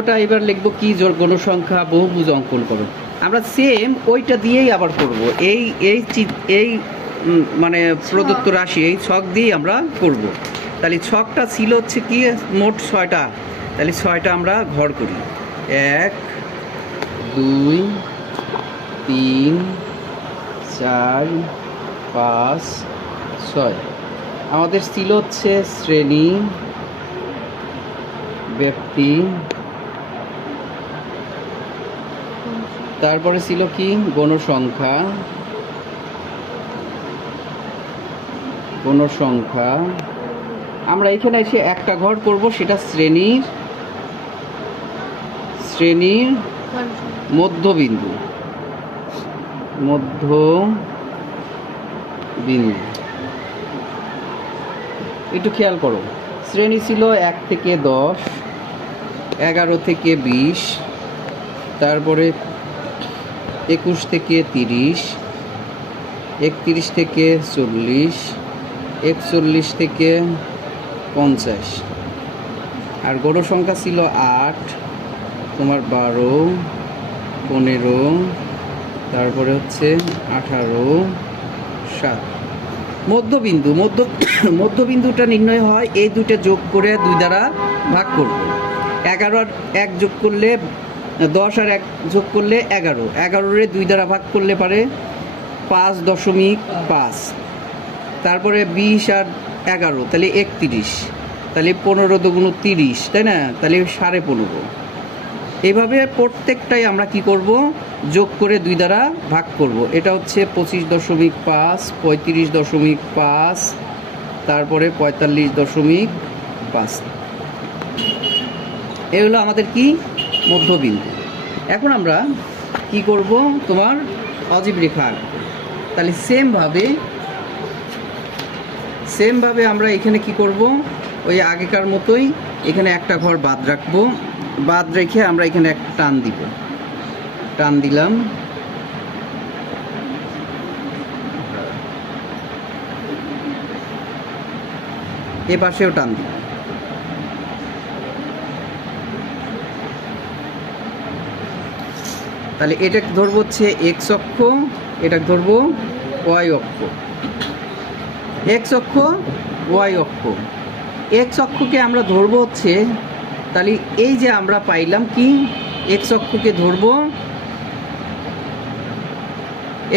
ওটা এবার লিখব কি জোর গণসংখ্যা বহুভুজ অঙ্কন করো। আমরা সেম ওইটা দিয়েই আবার করব। এই এই এই মানে প্রদত্ত রাশি এই ছক দিয়েই আমরা করব। তাহলে ছকটা ছিল হচ্ছে কি মোট ছয়টা। তাহলে ছয়টা আমরা ঘর করি। এক দুই তিন চার পাঁচ ছয়। আমাদের ছিল হচ্ছে শ্রেণি ব্যক্তি তারপরে ছিল কি? গণসংখ্যা। গণসংখ্যা। আমরা এখানে এসে একটা ঘর করব, সেটা শ্রেণির শ্রেণির মধ্যবিন্দু। মধ্য বিন্দু একটু খেয়াল করো। শ্রেণি ছিল এক থেকে দশ, এগারো থেকে বিশ, তারপরে একুশ থেকে তিরিশ, একত্রিশ থেকে চল্লিশ, একচল্লিশ থেকে পঞ্চাশ। আর গড় সংখ্যা ছিল আট, তোমার বারো, পনেরো, তারপরে হচ্ছে আঠারো, সাত। মধ্যবিন্দু, মধ্য, মধ্যবিন্দুটা নির্ণয় হয়, এই দুইটা যোগ করে দুই দ্বারা ভাগ করব। এগারো এক যোগ করলে দশ আর এক যোগ করলে এগারো। এগারোরে দুই দ্বারা ভাগ করলে পারে পাঁচ দশমিক পাঁচ। তারপরে বিশ আর এগারো, তাহলে একত্রিশ। তাহলে পনেরো দুগুণ তিরিশ, তাই না? তাহলে সাড়ে পনেরো। এভাবে প্রত্যেকটাই আমরা কি করব? যোগ করে দুই দ্বারা ভাগ করব। এটা হচ্ছে পঁচিশ দশমিক পাঁচ, পঁয়ত্রিশ দশমিক পাঁচ, তারপরে পঁয়তাল্লিশ দশমিক পাঁচ। এ হলো আমাদের কি? মধ্যবিন্দু। এখন আমরা কি করব? তোমার অজীব রেখা। তাহলে সেমভাবে সেমভাবে আমরা এখানে কি করব? ওই আগেকার মতোই এখানে একটা ঘর বাদ রাখব। বাদ রেখে আমরা এখানে একটা টান দিব। টান দিলাম। এ পাশেও টান দিব তাহলে এটা ধরবো হচ্ছে এক্স অক্ষ, এটা ধরবো ওয়াই অক্ষ। এক্স অক্ষ ওয়াই অক্ষ। এক্স অক্ষকে আমরা ধরবো হচ্ছে, তাহলে এই যে আমরা পাইলাম কি? এক্স অক্ষকে ধরবো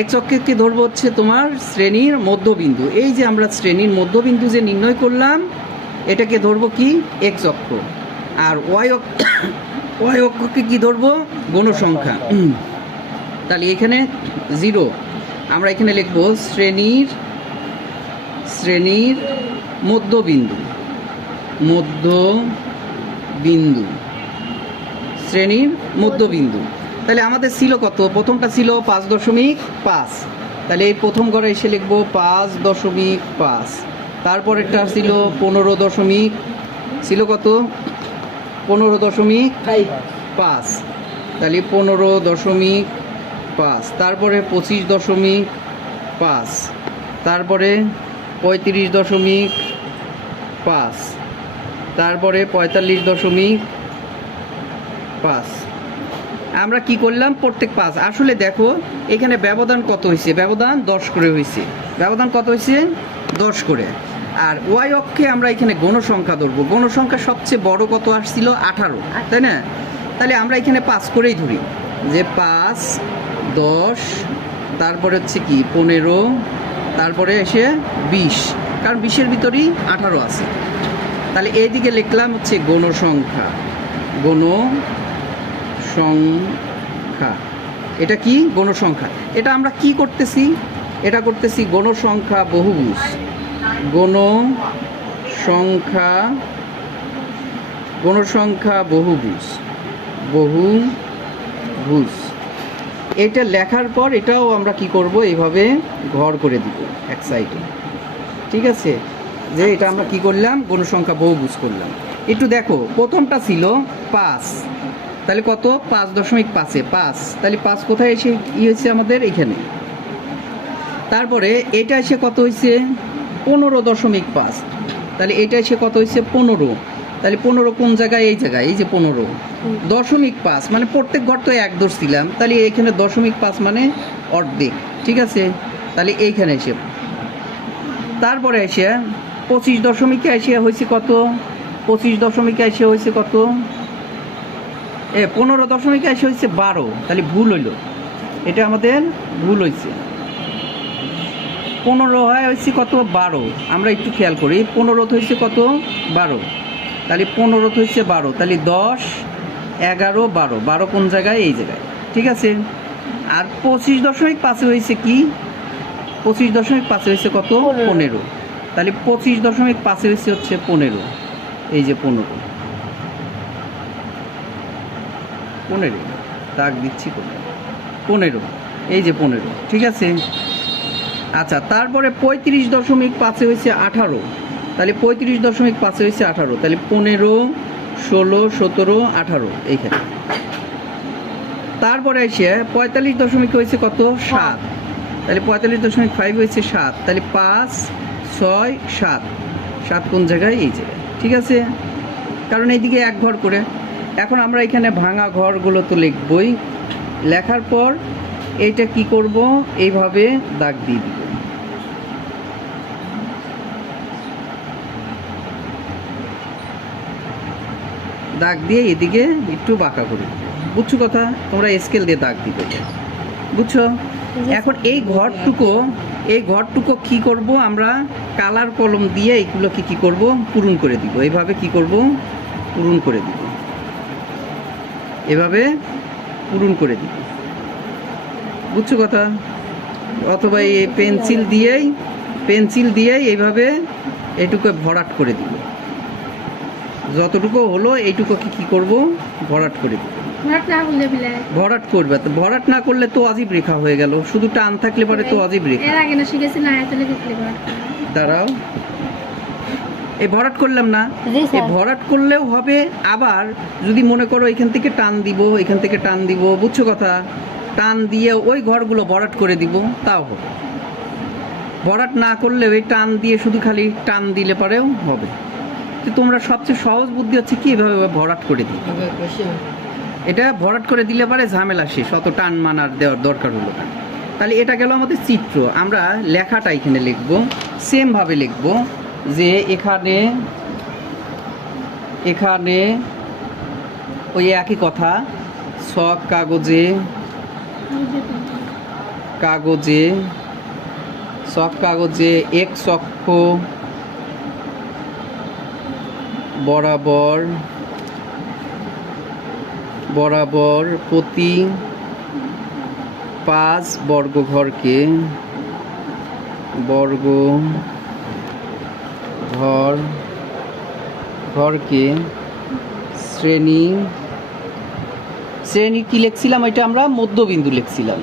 এক্স অক্ষকে ধরবো হচ্ছে তোমার শ্রেণির মধ্যবিন্দু। এই যে আমরা শ্রেণির মধ্যবিন্দু যে নির্ণয় করলাম, এটাকে ধরবো কি? এক্স অক্ষ। আর ওয়াই অক্ষ ওয়াই অক্ষকে কি ধরবো? গণসংখ্যা। তাহলে এখানে জিরো। আমরা এখানে লিখব শ্রেণির শ্রেণির মধ্যবিন্দু। মধ্য বিন্দু শ্রেণির মধ্যবিন্দু। তাহলে আমাদের ছিল কত? প্রথমটা ছিল পাঁচ দশমিক পাঁচ। তাহলে এই প্রথম ঘরে এসে লিখব পাঁচ দশমিক পাঁচ। তারপরেরটা ছিল পনেরো দশমিক ছিল কত? পনেরো দশমিক পাঁচ। তাহলে পনেরো দশমিক পাঁচ। তারপরে পঁচিশ দশমিক পাঁচ। তারপরে পঁয়ত্রিশ দশমিক পাঁচ। তারপরে পঁয়তাল্লিশ দশমিক পাঁচ। আমরা কি করলাম? প্রত্যেক পাঁচ। আসলে দেখো, এখানে ব্যবধান কত হয়েছে? ব্যবধান দশ করে হয়েছে। ব্যবধান কত হয়েছে? দশ করে। আর ওয়াই অক্ষে আমরা এখানে গণসংখ্যা ধরবো। গণসংখ্যা সবচেয়ে বড় কত আসছিল? আঠারো, তাই না? তাহলে আমরা এখানে পাঁচ করেই ধরি। যে পাঁচ, দশ, তারপরে হচ্ছে কি? পনেরো, তারপরে এসে বিশ। কারণ বিশের ভিতরেই আঠারো আছে। তাহলে এইদিকে লিখলাম হচ্ছে গণসংখ্যা। গণ সংখ্যা এটা কি? গণসংখ্যা। এটা আমরা কি করতেছি? এটা করতেছি গণসংখ্যা বহুভুজ। গণ সংখ্যা গণসংখ্যা বহুভুজ বহুভুজ। এটা লেখার পর এটাও আমরা কি করব? এইভাবে ঘর করে দিব এক সাইডে ঠিক আছে? যে এটা আমরা কি করলাম? গণসংখ্যা বহুভুজ করলাম। একটু দেখো, প্রথমটা ছিল পাঁচ। তাহলে কত? পাঁচ দশমিক পাঁচে পাঁচ। তাহলে পাঁচ কোথায় এসে ই হয়েছে আমাদের? এখানে। তারপরে এটা এসে কত হয়েছে? পনেরো দশমিক পাঁচ। তাহলে এটা এসে কত হয়েছে? পনেরো। তাহলে পনেরো কোন জায়গায়? এই জায়গায়, এই যে পনেরো। দশমিক পাঁচ মানে প্রত্যেক ঘর তো এক ধরছিলাম তাহলে এইখানে দশমিক পাঁচ মানে অর্ধেক, ঠিক আছে? তাহলে এইখানে এসে। তারপরে এসে পঁচিশ দশমিকে এসে হয়েছে কত? পঁচিশ দশমিকে এসে হয়েছে কত? এ, পনেরো দশমিকে এসে হয়েছে বারো। তাহলে ভুল হইল। এটা আমাদের ভুল হয়েছে পনেরো হয় হয়েছে কত? বারো। আমরা একটু খেয়াল করি পনেরো হয়েছে কত? বারো। তাহলে পনেরো হয়েছে বারো। তাহলে দশ এগারো বারো। বারো কোন জায়গায়? এই জায়গায়। ঠিক আছে? আর পঁচিশ দশমিক পাঁচে হয়েছে কি? পঁচিশ দশমিক পাঁচে হয়েছে কত? পনেরো। তাহলে পঁচিশ দশমিক পাঁচে হয়েছে হচ্ছে পনেরো। এই যে পনেরো। পনেরো। দাগ দিচ্ছি পনেরো। পনেরো। এই যে পনেরো। ঠিক আছে? আচ্ছা তারপরে পঁয়ত্রিশ দশমিক পাঁচে হয়েছে আঠারো। তাহলে পঁয়ত্রিশ দশমিক পাঁচে হয়েছে আঠারো, তাহলে পনেরো, ষোলো, সতেরো, আঠারো এইখানে। তারপরে এসে পঁয়তাল্লিশ দশমিক হয়েছে কত? সাত। তাহলে পঁয়তাল্লিশ দশমিক ফাইভ হয়েছে সাত, তাহলে পাঁচ, ছয়, সাত। সাত কোন জায়গায়? এই জায়গায়। ঠিক আছে? কারণ এইদিকে এক ঘর করে। এখন আমরা এখানে ভাঙা ঘরগুলো তো লিখবই। লেখার পর এইটা কি করব? এইভাবে দাগ দিয়ে দিব। দাগ দিয়ে এদিকে একটু বাঁকা করে। বুঝছ কথা? তোমরা স্কেল দিয়ে দাগ দিবে। বুঝছ? এখন এই ঘরটুকু এই ঘরটুকু কি করব আমরা? কালার কলম দিয়ে এইগুলোকে কি করব? পূরণ করে দিব। এইভাবে কি করব? পূরণ করে দিব। এভাবে পূরণ করে দিব। বুঝছ কথা? অথবা এই পেন্সিল দিয়েই পেন্সিল দিয়েই এইভাবে এটুকু ভরাট করে দিব যতটুকু হলো এইটুকু কি কি করব? ভরাট করে দিব ভরাট করবে। তো ভরাট না করলে তো অজীব রেখা হয়ে গেল। শুধু টান থাকলে পরে তো অজীব রেখা। এর আগে না শিখেছি না আয়াতলে দেখলে ঘর দাঁড়াও। এই ভরাট করলাম না। এই ভরাট করলেও হবে। আবার যদি মনে করো এখান থেকে টান দিব এখান থেকে টান দিব বুঝছ কথা? টান দিয়ে ওই ঘরগুলো ভরাট করে দিব তাও হবে। ভরাট না করলে ওই টান দিয়ে শুধু খালি টান দিলে পরেও হবে। তো তোমরা সবচেয়ে সহজ বুদ্ধি হচ্ছে কি এভাবে ভরাট করে দিই এটা ভরাট করে দিলে পারে ঝামেলা শেষ অত টান মানার দেওয়ার দরকার হলো না। তাহলে এটা গেল আমাদের চিত্র। আমরা লেখাটা এখানে লিখব সেমভাবে লিখব যে এখানে এখানে ওই একই কথা শখ কাগজে কাগজে শখ কাগজে এক অক্ষ বরাবর বরাবর প্রতি পাঁচ বর্গ ঘরকে বর্গ ঘর ঘরকে শ্রেণি শ্রেণি কি লিখছিলাম? এটা আমরা মধ্যবিন্দু লিখছিলাম।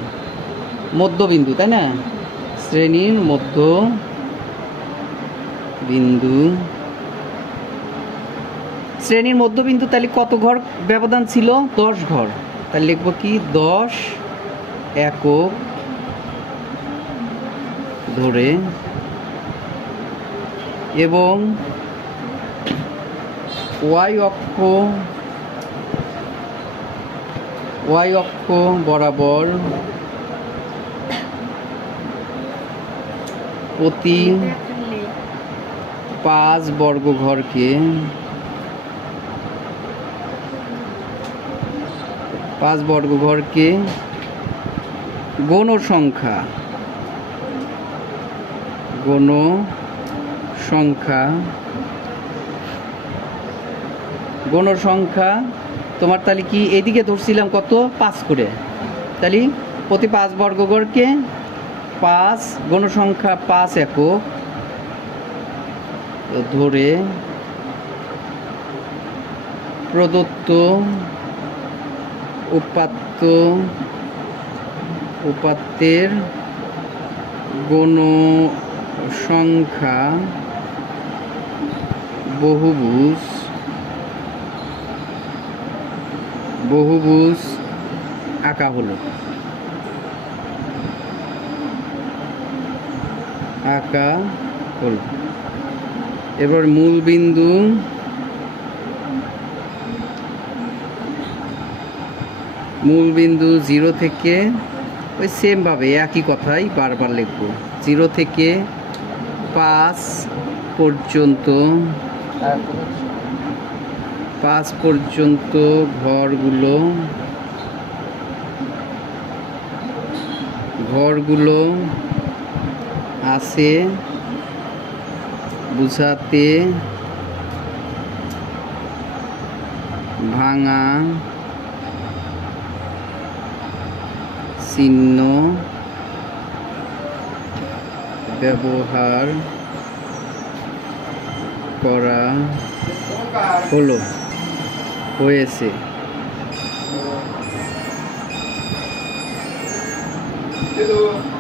মধ্যবিন্দু, তাই না? শ্রেণির মধ্য বিন্দু শ্রেণির মধ্যবিন্দু তাহলে কত ঘর ব্যবধান ছিল? দশ ঘর। তাহলে লিখব কি? দশ একক ধরে এবং ওয়াই অক্ষ ওয়াই অক্ষ বরাবর প্রতি পাঁচ বর্গ ঘরকে পাঁচ বর্গ ঘরকে গণ সংখ্যা গণ সংখ্যা গণ সংখ্যা তোমার তাহলে কি এদিকে ধরছিলাম কত? পাঁচ করে। তাহলে প্রতি পাঁচ বর্গগড়কে পাঁচ, গণসংখ্যা পাঁচ একক। ধরে প্রদত্ত উপাত্ত, উপাত্তের গণ সংখ্যা বহুভুজ বহুভুজ আঁকা হলো। আঁকা হলো। এবার মূল বিন্দু মূল বিন্দু জিরো থেকে ওই সেমভাবে একই কথাই বারবার লিখব। জিরো থেকে পাঁচ পর্যন্ত পাঁচ পর্যন্ত ঘরগুলো ঘরগুলো আছে বুঝাতে ভাঙা চিহ্ন ব্যবহার করা হলো। হয়েছে Hello.